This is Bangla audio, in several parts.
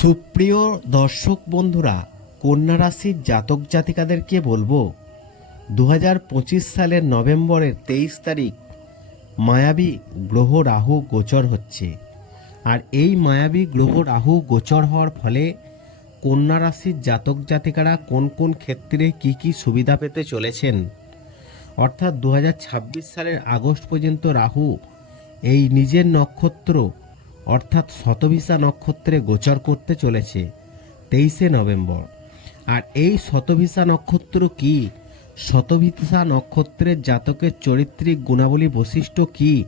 সুপ্রিয় দর্শক বন্ধুরা, কন্যা রাশির জাতক জাতিকাদেরকে বলব দু হাজার পঁচিশ সালের নভেম্বরের তেইশ তারিখ মায়াবী গ্রহ রাহু গোচর হচ্ছে। আর এই মায়াবী গ্রহ রাহু গোচর হওয়ার ফলে কন্যা রাশির জাতক জাতিকারা কোন কোন ক্ষেত্রে কি কি সুবিধা পেতে চলেছেন? অর্থাৎ দু হাজার ছাব্বিশ সালের আগস্ট পর্যন্ত রাহু এই নিজের নক্ষত্র অর্থাৎ শতভিসা নক্ষত্রে গোচর করতে চলেছে তেইশে নভেম্বর। আর এই শতভিসা নক্ষত্র কি? শতভিসা নক্ষত্রের জাতকের চরিত্রিক গুণাবলী বৈশিষ্ট্য কি?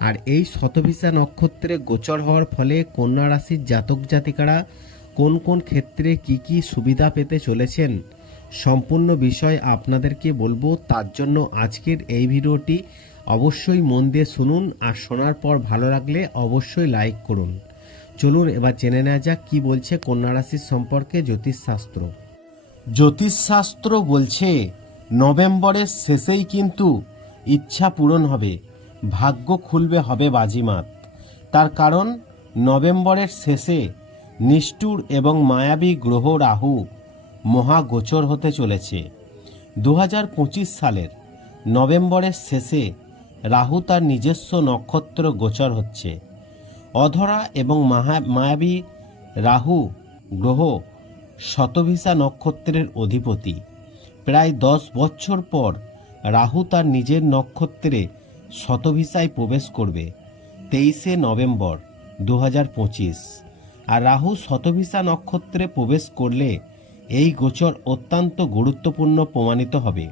আর এই শতভিসা নক্ষত্রে গোচর হওয়ার ফলে কন্যা রাশির জাতক জাতিকারা কোন কোন ক্ষেত্রে কি কি সুবিধা পেতে চলেছেন? সম্পূর্ণ বিষয় আপনাদেরকে বলব, তার জন্য আজকের এই ভিডিওটি অবশ্যই মন দিয়ে শুনুন আর শোনার পর ভালো লাগলে অবশ্যই লাইক করুন। চলুন এবার জেনে নেওয়া যাক কি বলছে কন্যা রাশির সম্পর্কে জ্যোতিষশাস্ত্র। জ্যোতিষশাস্ত্র বলছে, নভেম্বরের শেষেই কিন্তু ইচ্ছা পূরণ হবে, ভাগ্য খুলবে হবে বাজিমাত। তার কারণ, নভেম্বরের শেষে নিষ্ঠুর এবং মায়াবী গ্রহ রাহু মহাগোচর হতে চলেছে। দু হাজার পঁচিশ সালের নভেম্বরের শেষে রাহু তার নিজস্ব নক্ষত্র গোচর হচ্ছে। অধরা এবং মায়াবী রাহু গ্রহ শতভিসা নক্ষত্রের অধিপতি। প্রায় দশ বছর পর রাহু তার নিজের নক্ষত্রে শতভিসায় প্রবেশ করবে, তেইশে নভেম্বর দু হাজার পঁচিশ। আর রাহু শতভিসা নক্ষত্রে প্রবেশ করলে এই গোচর অত্যন্ত গুরুত্বপূর্ণ প্রমাণিত হবে।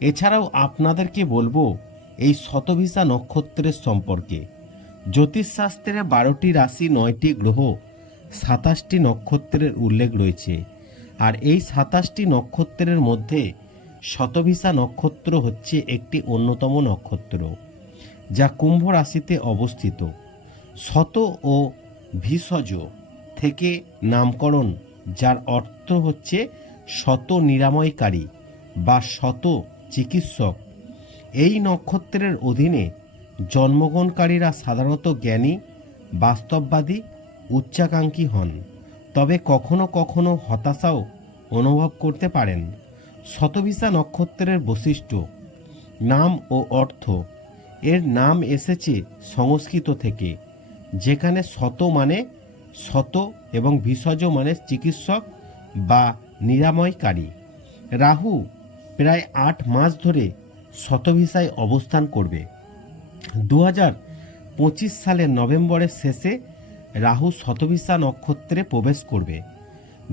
এছাড়াও আপনাদেরকে বলব এই শতভিসা নক্ষত্রের সম্পর্কে। জ্যোতিষশাস্ত্রে বারোটি রাশি, নয়টি গ্রহ, সাতাশটি নক্ষত্রের উল্লেখ রয়েছে। আর এই সাতাশটি নক্ষত্রের মধ্যে শতভিসা নক্ষত্র হচ্ছে একটি অন্যতম নক্ষত্র, যা কুম্ভ রাশিতে অবস্থিত। শত ও ভিষজ থেকে নামকরণ, যার অর্থ হচ্ছে শত নিরাময়কারী বা শত চিকিৎসক। এই নক্ষত্রের অধীনে জন্মগ্রহণকারীরা সাধারণত জ্ঞানী, বাস্তববাদী, উচ্চাকাঙ্ক্ষী হন। তবে কখনো কখনো হতাশাও অনুভব করতে পারেন। শতভিসা নক্ষত্রের বৈশিষ্ট্য, নাম ও অর্থ। এর নাম এসেছে সংস্কৃত থেকে, যেখানে শত মানে শত এবং ভিষজ মানে চিকিৎসক বা নিরাময়কারী। রাহু প্রায় আট মাস ধরে শতভিসায় অবস্থান করবে। দু পঁচিশ সালের নভেম্বরের শেষে রাহু শতভিসা নক্ষত্রে প্রবেশ করবে।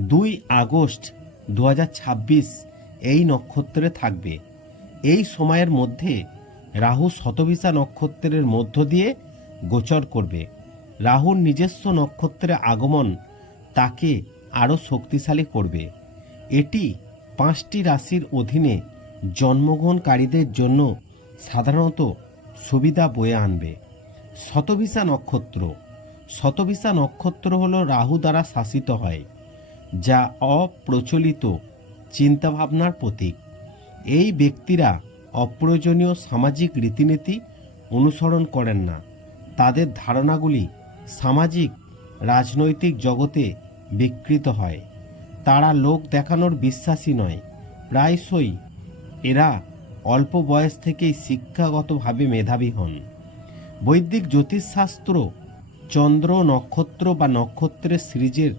দুই আগস্ট দু হাজার ছাব্বিশ এই নক্ষত্রে থাকবে। এই সময়ের মধ্যে রাহু শতভিসা নক্ষত্রের মধ্য দিয়ে গোচর করবে। রাহুর নিজস্ব নক্ষত্রে আগমন তাকে আরও শক্তিশালী করবে। এটি পাঁচটি রাশির অধীনে জন্মগ্রহণকারীদের জন্য সাধারণত সুবিধা বয়ে আনবে। শতভিসা নক্ষত্র। শতভিসা নক্ষত্র হল রাহু দ্বারা শাসিত হয়, যা অপ্রচলিত চিন্তাভাবনার প্রতীক। এই ব্যক্তিরা অপ্রয়োজনীয় সামাজিক রীতিনীতি অনুসরণ করেন না। তাদের ধারণাগুলি সামাজিক, রাজনৈতিক জগতে বিকৃত হয়। তারা লোক দেখানোর বিশ্বাসী নয়, প্রায়শই এরা অল্প বয়স থেকেই শিক্ষাগতভাবে মেধাবী হন। বৈদিক জ্যোতিষশাস্ত্র চন্দ্র নক্ষত্র বা নক্ষত্রের সিরিজের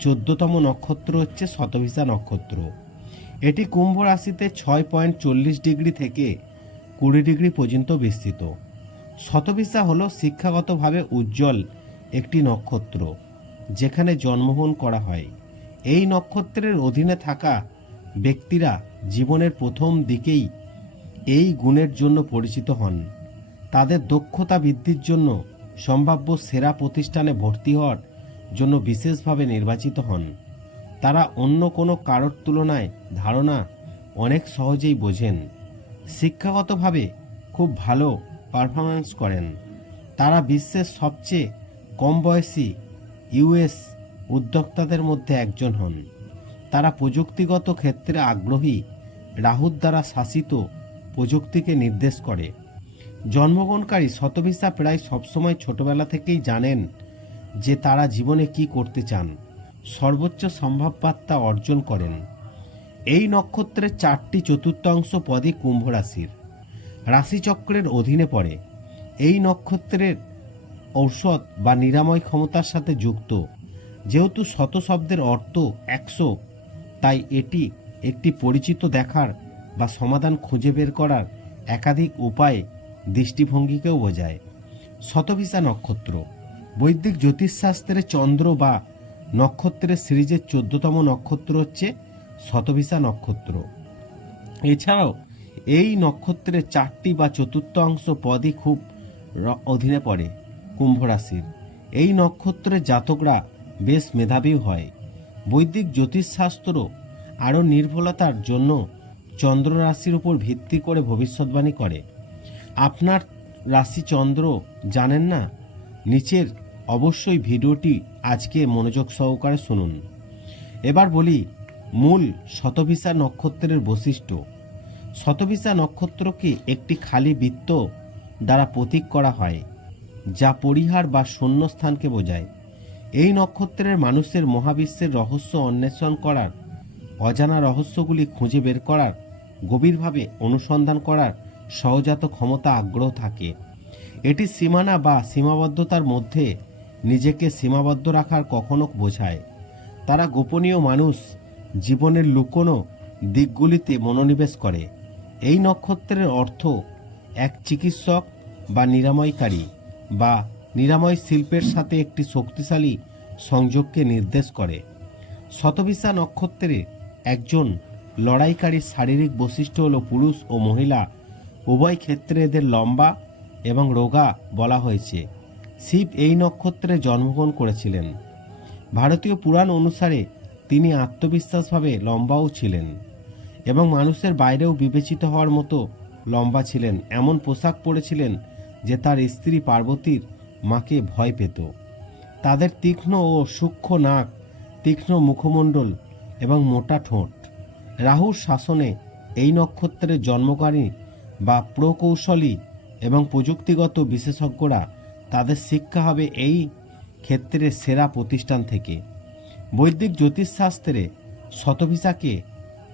চোদ্দতম নক্ষত্র হচ্ছে শতভিসা নক্ষত্র। এটি কুম্ভ রাশিতে ছয় পয়েন্ট চল্লিশ ডিগ্রি থেকে কুড়ি ডিগ্রি পর্যন্ত বিস্তৃত। শতভিসা হল শিক্ষাগতভাবে উজ্জ্বল একটি নক্ষত্র, যেখানে জন্মগ্রহণ করা হয়। এই নক্ষত্রের অধীনে থাকা ব্যক্তিরা জীবনের প্রথম দিকেই এই গুণের জন্য পরিচিত হন। তাদের দক্ষতা বৃদ্ধির জন্য সম্ভাব্য সেরা প্রতিষ্ঠানে ভর্তি হওয়ার জন্য বিশেষভাবে নির্বাচিত হন। তারা অন্য কোনো কারোর তুলনায় ধারণা অনেক সহজেই বোঝেন। শিক্ষাগতভাবে খুব ভালো পারফরমেন্স করেন। তারা বিশ্বের সবচেয়ে কম বয়সী ইউএস উদ্যোক্তাদের মধ্যে একজন হন। তারা প্রযুক্তিগত ক্ষেত্রে আগ্রহী রাহুর দ্বারা শাসিত প্রযুক্তিকে নির্দেশ করে। জন্মগ্রহণকারী শতভিসা প্রায় সবসময় ছোটবেলা থেকেই জানেন যে তারা জীবনে কি করতে চান। সর্বোচ্চ সম্ভাব্যতা অর্জন করেন। এই নক্ষত্রের চারটি চতুর্থাংশ পদই কুম্ভ রাশির। রাশিচক্রের অধীনে পড়ে। এই নক্ষত্রের ঔষধ বা নিরাময় ক্ষমতার সাথে যুক্ত। যেহেতু শত শব্দের অর্থ একশো, তাই এটি একটি পরিচিত দেখার বা সমাধান খুঁজে বের করার একাধিক উপায়ে দৃষ্টিভঙ্গিকেও বোঝায়। শতভিসা নক্ষত্র। বৈদিক জ্যোতিষশাস্ত্রে চন্দ্র বা নক্ষত্রের সিরিজের চোদ্দতম নক্ষত্র হচ্ছে শতভিসা নক্ষত্র। এছাড়াও এই নক্ষত্রের চারটি বা চতুর্থাংশ পদই খুব অধীনে পড়ে, কুম্ভ রাশির। এই নক্ষত্রের জাতকরা বেশ মেধাবী হয়। বৈদিক জ্যোতিষশাস্ত্র আরও নির্ভুলতার জন্য চন্দ্র রাশির উপর ভিত্তি করে ভবিষ্যৎবাণী করে। আপনার রাশি চন্দ্র, জানেন না? নিচের অবশ্যই ভিডিওটি আজকে মনোযোগ সহকারে শুনুন। এবার বলি, মূল শতভিসা নক্ষত্রের বৈশিষ্ট্য। শতভিসা নক্ষত্রকে একটি খালি বৃত্ত দ্বারা প্রতীক করা হয়, যা পরিহার বা শূন্যস্থানকে বোঝায়। এই নক্ষত্রের মানুষের মহাবিশ্বের রহস্য অন্বেষণ করার অজানা রহস্যগুলি খুঁজে বের করার, গভীরভাবে অনুসন্ধান করার সহজাত ক্ষমতা আগ্রহ থাকে। এটি সীমানা বা সীমাবদ্ধতার মধ্যে নিজেকে সীমাবদ্ধ রাখার কখনো বোঝায়। তারা গোপনীয় মানুষ, জীবনের লুকোনো দিকগুলিতে মনোনিবেশ করে। এই নক্ষত্রের অর্থ এক চিকিৎসক বা নিরাময়কারী বা নিরাময় শিল্পের সাথে একটি শক্তিশালী সংযোগকে নির্দেশ করে। শতবিশা নক্ষত্রে একজন লড়াইকারীর শারীরিক বৈশিষ্ট্য হল পুরুষ ও মহিলা। উভয় ক্ষেত্রে এদের লম্বা এবং রোগা বলা হয়েছে। শিব এই নক্ষত্রে জন্মগ্রহণ করেছিলেন। ভারতীয় পুরাণ অনুসারে তিনি আত্মবিশ্বাসভাবে লম্বাও ছিলেন এবং মানুষের বাইরেও বিবেচিত হওয়ার মতো লম্বা ছিলেন। এমন পোশাক পরেছিলেন যে তার স্ত্রী পার্বতীর মাকে ভয় পেত। তাদের তীক্ষ্ণ ও সূক্ষ্ম নাক, তীক্ষ্ণ মুখমণ্ডল এবং মোটা ঠোঁট। রাহুর শাসনে এই নক্ষত্রের জন্মকারী বা প্রকৌশলী এবং প্রযুক্তিগত বিশেষজ্ঞরা তাদের শিক্ষা হবে এই ক্ষেত্রে সেরা প্রতিষ্ঠান থেকে। বৈদিক জ্যোতিষশাস্ত্রে শতভিসাকে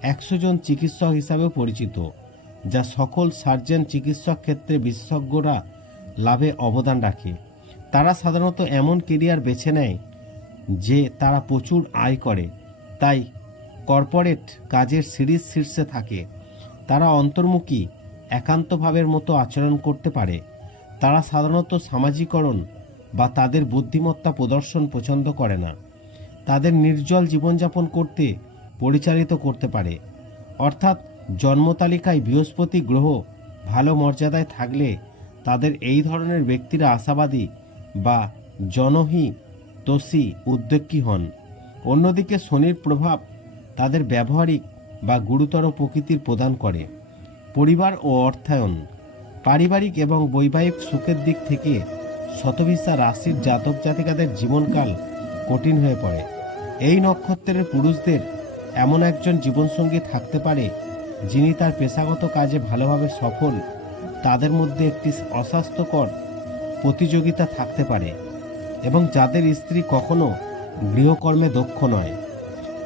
একশো জন চিকিৎসক হিসাবে পরিচিত, যা সকল সার্জন চিকিৎসক ক্ষেত্রে বিশেষজ্ঞরা লাভে অবদান রাখে। তারা সাধারণত এমন কেরিয়ার বেছে নেয় যে তারা প্রচুর আয় করে। তাই কর্পোরেট কাজের সিরিজ শীর্ষে থাকে। তারা অন্তর্মুখী, একান্তভাবের মতো আচরণ করতে পারে। তারা সাধারণত সামাজিকরণ বা তাদের বুদ্ধিমত্তা প্রদর্শন পছন্দ করে না। তাদের নির্জল জীবনযাপন করতে পরিচালিত করতে পারে। অর্থাৎ জন্মতালিকায় বৃহস্পতি গ্রহ ভালো মর্যাদায় থাকলে তাদের এই ধরনের ব্যক্তিরা আশাবাদী বা জনহী তোষী উদ্যোগী হন। অন্যদিকে শনির প্রভাব তাদের ব্যবহারিক বা গুরুতর প্রকৃতির প্রদান করে। পরিবার ও অর্থায়ন, পারিবারিক এবং বৈবাহিক সুখের দিক থেকে শতভিসা রাশির জাতক জাতিকাদের জীবনকাল কঠিন হয়ে পড়ে। এই নক্ষত্রের পুরুষদের এমন একজন জীবনসঙ্গী থাকতে পারে, যিনি তার পেশাগত কাজে ভালোভাবে সফল। তাদের মধ্যে একটি অস্বাস্থ্যকর প্রতিযোগিতা থাকতে পারে এবং যাদের স্ত্রী কখনো গৃহকর্মে দক্ষ নয়।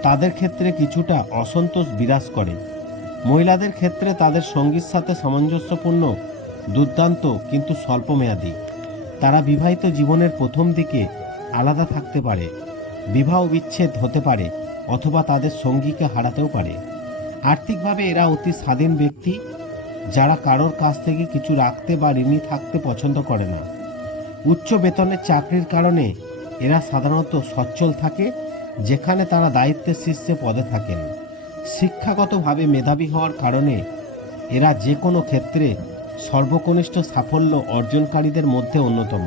তাদের ক্ষেত্রে কিছুটা অসন্তোষ বিরাজ করে। মহিলাদের ক্ষেত্রে তাদের সঙ্গীর সাথে সামঞ্জস্যপূর্ণ, দুর্দান্ত কিন্তু স্বল্পমেয়াদী। তারা বিবাহিত জীবনের প্রথম দিকে আলাদা থাকতে পারে, বিবাহ বিচ্ছেদ হতে পারে অথবা তাদের সঙ্গীকে হারাতেও পারে। আর্থিকভাবে এরা অতি স্বাধীন ব্যক্তি, যারা কারোর কাছ থেকে কিছু রাখতে বা ঋণী থাকতে পছন্দ করে না। উচ্চ বেতনের চাকরির কারণে এরা সাধারণত সচ্ছল থাকে, যেখানে তারা দায়িত্বের শীর্ষে পদে থাকেন। শিক্ষাগতভাবে মেধাবী হওয়ার কারণে এরা যে কোনো ক্ষেত্রে সর্বকনিষ্ঠ সাফল্য অর্জনকারীদের মধ্যে অন্যতম।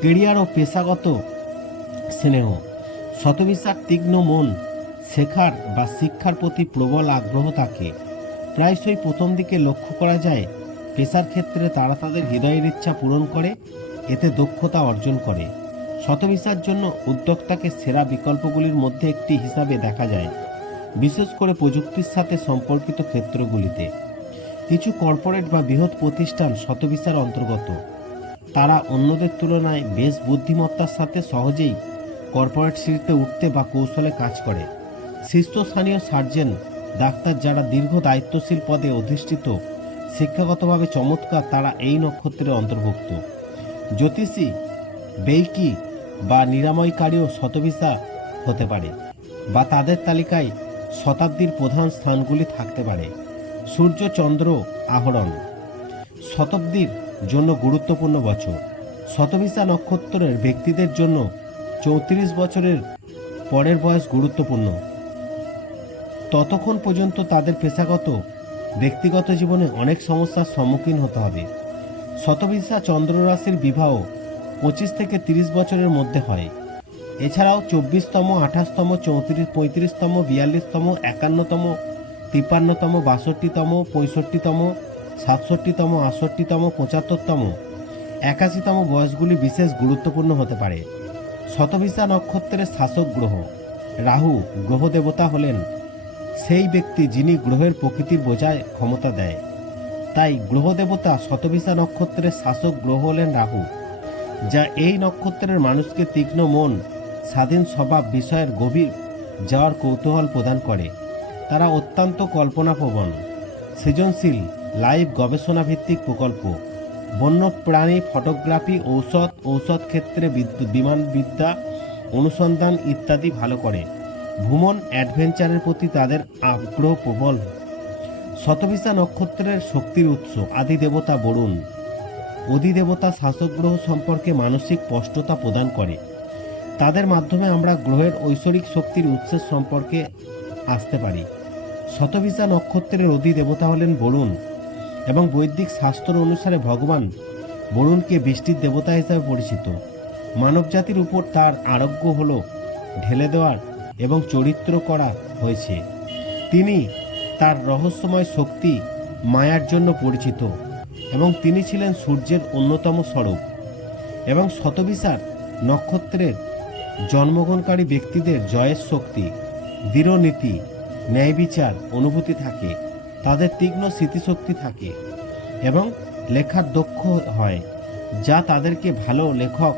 কেরিয়ার ও পেশাগত স্নেহ শতবিশ্বাস তীক্ষ্ণ মন শেখার বা শিক্ষার প্রতি প্রবল আগ্রহ থাকে। প্রায়শই প্রথম দিকে লক্ষ্য করা যায়, পেশার ক্ষেত্রে তারা তাদের হৃদয়ের ইচ্ছা পূরণ করে, এতে দক্ষতা অর্জন করে। শতবিশ্বার জন্য উদ্যোক্তাকে সেরা বিকল্পগুলির মধ্যে একটি হিসাবে দেখা যায়, বিশেষ করে প্রযুক্তির সাথে সম্পর্কিত ক্ষেত্রগুলিতে। কিছু কর্পোরেট বা বৃহৎ প্রতিষ্ঠান শতবিশার অন্তর্গত। তারা অন্যদের তুলনায় বেশ বুদ্ধিমত্তার সাথে সহজেই কর্পোরেট সিঁড়িতে উঠতে বা কৌশলে কাজ করে। শীর্ষস্থানীয় সার্জেন ডাক্তার যারা দীর্ঘ দায়িত্বশীল পদে অধিষ্ঠিত, শিক্ষাগতভাবে চমৎকার তারা এই নক্ষত্রের অন্তর্ভুক্ত। জ্যোতিষী বেইকি বা নিরাময়কারীও শতভিসা হতে পারে বা তাদের তালিকায় শতাব্দীর প্রধান স্থানগুলি থাকতে পারে। সূর্য চন্দ্র আহরণ শতাব্দীর জন্য গুরুত্বপূর্ণ বছর। শতভিসা নক্ষত্রের ব্যক্তিদের জন্য চৌত্রিশ বছরের পরের বয়স গুরুত্বপূর্ণ। ততক্ষণ পর্যন্ত তাদের পেশাগত, ব্যক্তিগত জীবনে অনেক সমস্যার সম্মুখীন হতে হবে। শতভিসা চন্দ্ররাশির বিবাহ পঁচিশ থেকে তিরিশ বছরের মধ্যে হয়। এছাড়াও চব্বিশতম, আঠাশতম, চৌত্রিশ, পঁয়ত্রিশতম, বিয়াল্লিশতম, একান্নতম, তিপ্পান্নতম, বাষট্টিতম, পঁয়ষট্টিতম, সাতষট্টিতম, আটষট্টিতম, পঁচাত্তরতম। একাশিতম বয়সগুলি বিশেষ গুরুত্বপূর্ণ হতে পারে। শতভিসা নক্ষত্রের শাসক গ্রহ, রাহু, গ্রহ দেবতা হলেন সেই ব্যক্তি যিনি গ্রহের প্রকৃতির বোঝায় ক্ষমতা দেয়। তাই গ্রহ দেবতা শতভিসা নক্ষত্রের শাসক গ্রহ হলেন রাহু। যা এই নক্ষত্রের মানুষকে তীক্ষ্ণ মন, স্বাধীন স্বভাব বিষয়ের গভীর যাওয়ার কৌতূহল প্রদান করে। তারা অত্যন্ত কল্পনাপ্রবণ, সৃজনশীল, লাইভ গবেষণা ভিত্তিক প্রকল্প বন্য প্রাণী ফটোগ্রাফি, ঔষধ ঔষধ ক্ষেত্রে বিদ্যুৎ বিমানবিদ্যা অনুসন্ধান ইত্যাদি ভালো করে। ভ্রমণ অ্যাডভেঞ্চারের প্রতি তাদের আগ্রহ প্রবল। শতভিসা নক্ষত্রের শক্তির উৎস, আদি দেবতা বরুণ। অধিদেবতা শাসক গ্রহ সম্পর্কে মানসিক স্পষ্টতা প্রদান করে। তাদের মাধ্যমে আমরা গ্রহের ঐশ্বরিক শক্তির উৎসের সম্পর্কে আসতে পারি। শতভিসা নক্ষত্রের অধিদেবতা হলেন বরুণ এবং বৈদিক শাস্ত্র অনুসারে ভগবান বরুণকে বৃষ্টির দেবতা হিসাবে পরিচিত। মানবজাতির উপর তার আরোগ্য হল, ঢেলে দেওয়ার এবং চরিত্র করা হয়েছে। তিনি তার রহস্যময় শক্তি মায়ার জন্য পরিচিত। এবং তিনি ছিলেন সূর্যের অন্যতম স্বরূপ এবং শতবিশার নক্ষত্রের জন্মগ্রহণকারী ব্যক্তিদের জয়ের শক্তি দৃঢ় নীতি ন্যায় বিচার অনুভূতি থাকে, তাদের তীক্ষ্ণ স্মৃতিশক্তি থাকে এবং লেখার দক্ষ হয়, যা তাদেরকে ভালো লেখক,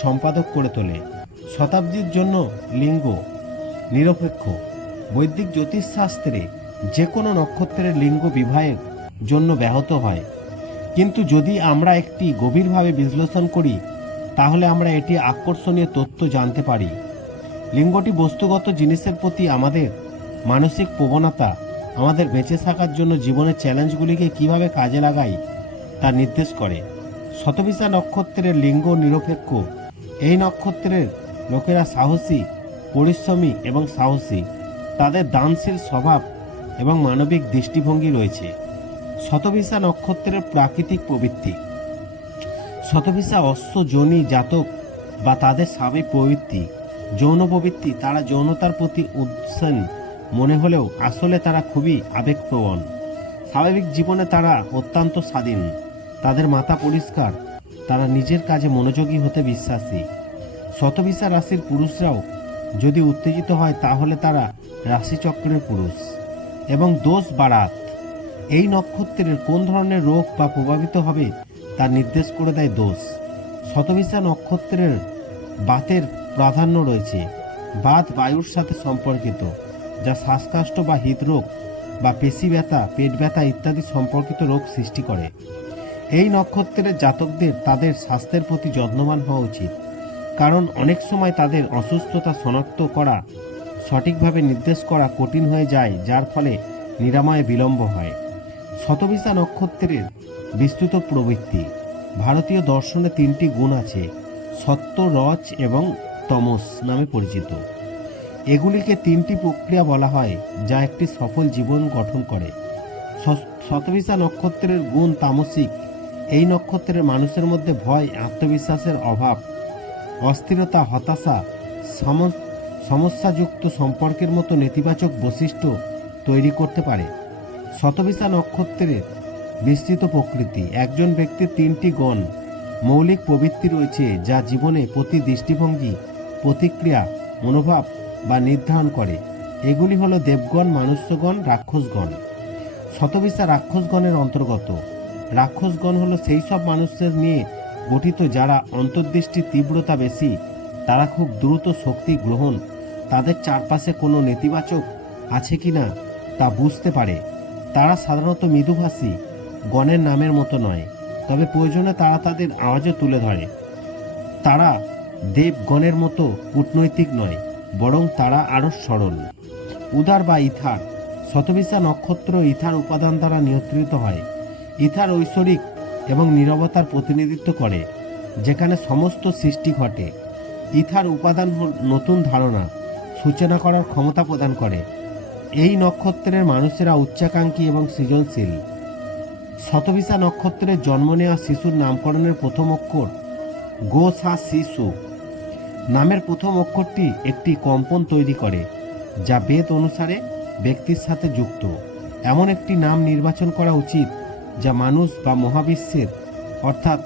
সম্পাদক করে তোলে। শতাব্দীর জন্য লিঙ্গ, নিরপেক্ষ, বৈদিক জ্যোতিষশাস্ত্রে যে কোনো নক্ষত্রের লিঙ্গ বিবাহের জন্য ব্যাহত হয়। কিন্তু যদি আমরা একটি গভীরভাবে বিশ্লেষণ করি, তাহলে আমরা এটি আকর্ষণীয় তথ্য জানতে পারি। লিঙ্গটি বস্তুগত জিনিসের প্রতি আমাদের মানসিক প্রবণতা, আমাদের বেঁচে থাকার জন্য জীবনের চ্যালেঞ্জগুলিকে কীভাবে কাজে লাগাই, তা নির্দেশ করে। শতবিশা নক্ষত্রের লিঙ্গ নিরপেক্ষ। এই নক্ষত্রের লোকেরা সাহসী, পরিশ্রমী এবং সাহসী। তাদের দানশীল স্বভাব এবং মানবিক দৃষ্টিভঙ্গি রয়েছে। শতভিসা নক্ষত্রের প্রাকৃতিক প্রবৃত্তি। শতভিসা অশ্ব জনি জাতক বা তাদের স্বামী প্রবৃত্তি। যৌন প্রবৃত্তি, তারা যৌনতার প্রতি উৎসান মনে হলেও আসলে তারা খুবই আবেগপ্রবণ। স্বাভাবিক জীবনে তারা অত্যন্ত স্বাধীন। তাদের মাথা পরিষ্কার। তারা নিজের কাজে মনোযোগী হতে বিশ্বাসী। শতভিসা রাশির পুরুষরাও যদি উত্তেজিত হয়, তাহলে তারা রাশিচক্রের পুরুষ। এবং দোষ বাড়াত। এই নক্ষত্রের কোন ধরনের রোগ বা প্রভাবিত হবে তা নির্দেশ করে দেয় দোষ। শতবিশা নক্ষত্রের বাতের প্রাধান্য রয়েছে। বাত বায়ুর সাথে সম্পর্কিত, যা শ্বাসকষ্ট বা হৃদরোগ বা পেশি ব্যথা, পেট ব্যথা ইত্যাদি সম্পর্কিত রোগ সৃষ্টি করে। এই নক্ষত্রের জাতকদের তাদের স্বাস্থ্যের প্রতি যত্নবান হওয়া উচিত, কারণ অনেক সময় তাদের অসুস্থতা শনাক্ত করা সঠিকভাবে নির্দেশ করা কঠিন হয়ে যায়, যার ফলে নিরাময়ে বিলম্ব হয়। শতভিসা নক্ষত্রের বিস্তৃত প্রবৃত্তি। ভারতীয় দর্শনে তিনটি গুণ আছে সত্য রচ এবং তমস নামে পরিচিত। এগুলিকে তিনটি প্রক্রিয়া বলা হয়, যা একটি সফল জীবন গঠন করে। শ- শতভিসা নক্ষত্রের গুণ তামসিক। এই নক্ষত্রের মানুষের মধ্যে ভয়, আত্মবিশ্বাসের অভাব, অস্থিরতা, হতাশা সম- সমস্যাযুক্ত সম্পর্কের মতো নেতিবাচক বৈশিষ্ট্য তৈরি করতে পারে। শতভিসা নক্ষত্রের বিস্তৃত প্রকৃতি। একজন ব্যক্তির তিনটি গণ মৌলিক প্রবৃত্তি রয়েছে, যা জীবনে প্রতি দৃষ্টিভঙ্গি, প্রতিক্রিয়া, মনোভাব বা নির্ধারণ করে। এগুলি হলো দেবগণ, মানুষ্যগণ, রাক্ষসগণ। শতবিশা রাক্ষসগণের অন্তর্গত। রাক্ষসগণ হলো সেই সব মানুষদের নিয়ে গঠিত যারা অন্তর্দৃষ্টির তীব্রতা বেশি, তারা খুব দ্রুত শক্তি গ্রহণ, তাদের চারপাশে কোনো নেতিবাচক আছে কি না তা বুঝতে পারে। তারা সাধারণত মৃদুভাষী, গণের নামের মতো নয়, তবে প্রয়োজনে তারা তাদের আওয়াজও তুলে ধরে। তারা দেবগণের মতো কূটনৈতিক নয়, বরং তারা আরও সরল। উদার বা ইথার, শতবিশা নক্ষত্র ইথার উপাদান দ্বারা নিয়ন্ত্রিত হয়। ইথার ঐশ্বরিক এবং নীরবতার প্রতিনিধিত্ব করে, যেখানে সমস্ত সৃষ্টি ঘটে। ইথার উপাদান নতুন ধারণা, সূচনা করার ক্ষমতা প্রদান করে। এই নক্ষত্রের মানুষেরা উচ্চাকাঙ্ক্ষী এবং সৃজনশীল। শতবিশা নক্ষত্রের জন্ম নেওয়া শিশুর নামকরণের প্রথম অক্ষর গো সা শিশু নামের প্রথম অক্ষরটি একটি কম্পন তৈরি করে, যা বেদ অনুসারে ব্যক্তির সাথে যুক্ত। এমন একটি নাম নির্বাচন করা উচিত, যা মানুষ বা মহাবিশ্বের, অর্থাৎ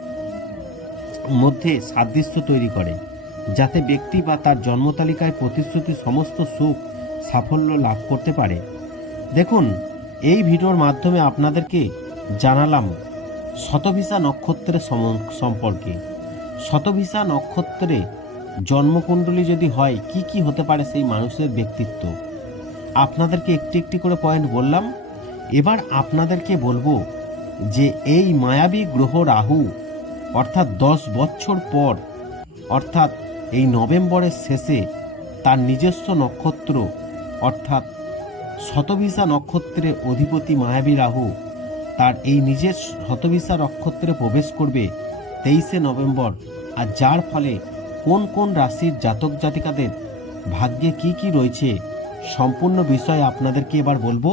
মধ্যে সাদৃশ্য তৈরি করে, যাতে ব্যক্তি বা তার জন্মতালিকায় প্রতিশ্রুতি সমস্ত সুখ সাফল্য লাভ করতে পারে। দেখুন, এই ভিডিওর মাধ্যমে আপনাদেরকে জানালাম শতভিসা নক্ষত্রের সম- সম্পর্কে। শতভিসা নক্ষত্রে জন্মকুণ্ডলী যদি হয়, কি কি হতে পারে সেই মানুষের ব্যক্তিত্ব? আপনাদেরকে একটি একটি করে পয়েন্ট বললাম। এবার আপনাদেরকে বলব যে এই মায়াবী গ্রহ রাহু, অর্থাৎ দশ বছর পর, অর্থাৎ এই নভেম্বরের শেষে তার নিজস্ব নক্ষত্র অর্থাৎ শতভিসা নক্ষত্রে অধিপতি মায়াবী রাহু তার এই নিজের শতভিসা নক্ষত্রে প্রবেশ করবে তেইশে নভেম্বর। আর যার ফলে কোন কোন রাশির জাতক জাতিকাদের ভাগ্যে কি কি রয়েছে সম্পূর্ণ বিষয় আপনাদেরকে এবার বলব।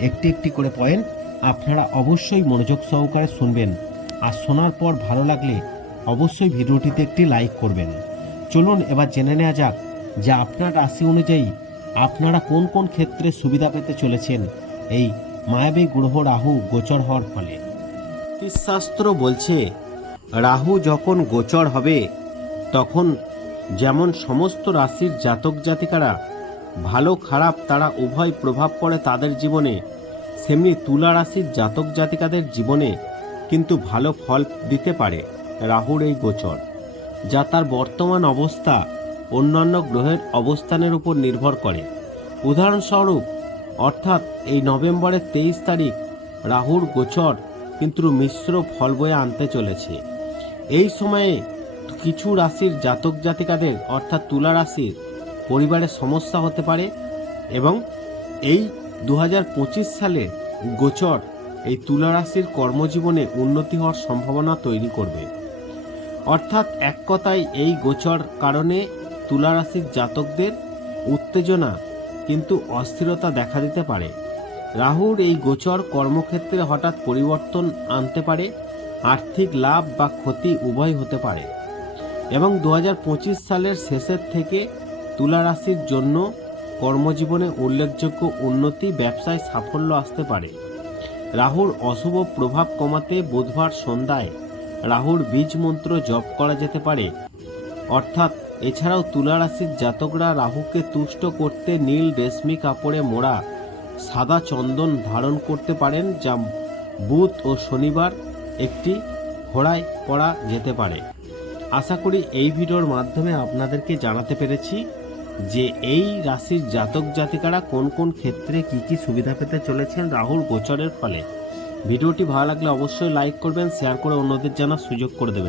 একটি একটি করে পয়েন্ট আপনারা অবশ্যই মনোযোগ সহকারে শুনবেন। আর শোনার পর ভালো লাগলে অবশ্যই ভিডিওটিতে একটি লাইক করবেন। চলুন এবার জেনে নেওয়া যাক যে আপনার রাশি অনুযায়ী আপনারা কোন কোন ক্ষেত্রে সুবিধা পেতে চলেছেন? এই মায়াবী গ্রহ রাহু গোচর হওয়ার ফলে। জ্যোতিষশাস্ত্র বলছে, রাহু যখন গোচর হবে, তখন যেমন সমস্ত রাশির জাতক জাতিকারা ভালো খারাপ তারা উভয় প্রভাব পড়ে তাদের জীবনে, সেমনি তুলা রাশির জাতক জাতিকাদের জীবনে কিন্তু ভালো ফল দিতে পারে রাহুর এই গোচর, যা তার বর্তমান অবস্থা অন্যান্য গ্রহের অবস্থানের উপর নির্ভর করে। উদাহরণস্বরূপ, অর্থাৎ এই নভেম্বরের তেইশ তারিখ রাহুর গোচর কিন্তু মিশ্র ফল বয়ে আনতে চলেছে। এই সময়ে কিছু রাশির জাতক জাতিকাদের, অর্থাৎ তুলা রাশির পরিবারের সমস্যা হতে পারে এবং এই দু সালে গোচর এই তুলা রাশির কর্মজীবনে উন্নতি হওয়ার সম্ভাবনা তৈরি করবে। অর্থাৎ এক কথায় এই গোচর কারণে তুলা রাশির জাতকদের উত্তেজনা কিন্তু অস্থিরতা দেখা দিতে পারে। রাহুর এই গোচর কর্মক্ষেত্রে হঠাৎ পরিবর্তন আনতে পারে, আর্থিক লাভ বা ক্ষতি উভয় হতে পারে। এবং দু হাজার পঁচিশ সালের শেষের থেকে তুলা রাশির জন্য কর্মজীবনে উল্লেখযোগ্য উন্নতি, ব্যবসায় সাফল্য আসতে পারে। রাহুর অশুভ প্রভাব কমাতে বুধবার সন্ধ্যায় রাহুর বীজ মন্ত্র জপ করা যেতে পারে। অর্থাৎ এছাড়াও তুলা রাশির জাতকরা রাহুকে তুষ্ট করতে নীল রেশমি কাপড়ে মোড়া সাদা চন্দন ধারণ করতে পারেন, যা বুধ ও শনিবার একটি ঘোড়ায় পড়া যেতে পারে। আশা করি এই ভিডিওর মাধ্যমে আপনাদেরকে জানাতে পেরেছি যে এই রাশির জাতক জাতিকারা কোন কোন ক্ষেত্রে কি কি সুবিধা পেতে চলেছেন রাহুল গোচরের ফলে। ভিডিওটি ভালো লাগলে অবশ্যই লাইক করবেন, শেয়ার করে অন্যদের জানার সুযোগ করে দেবেন।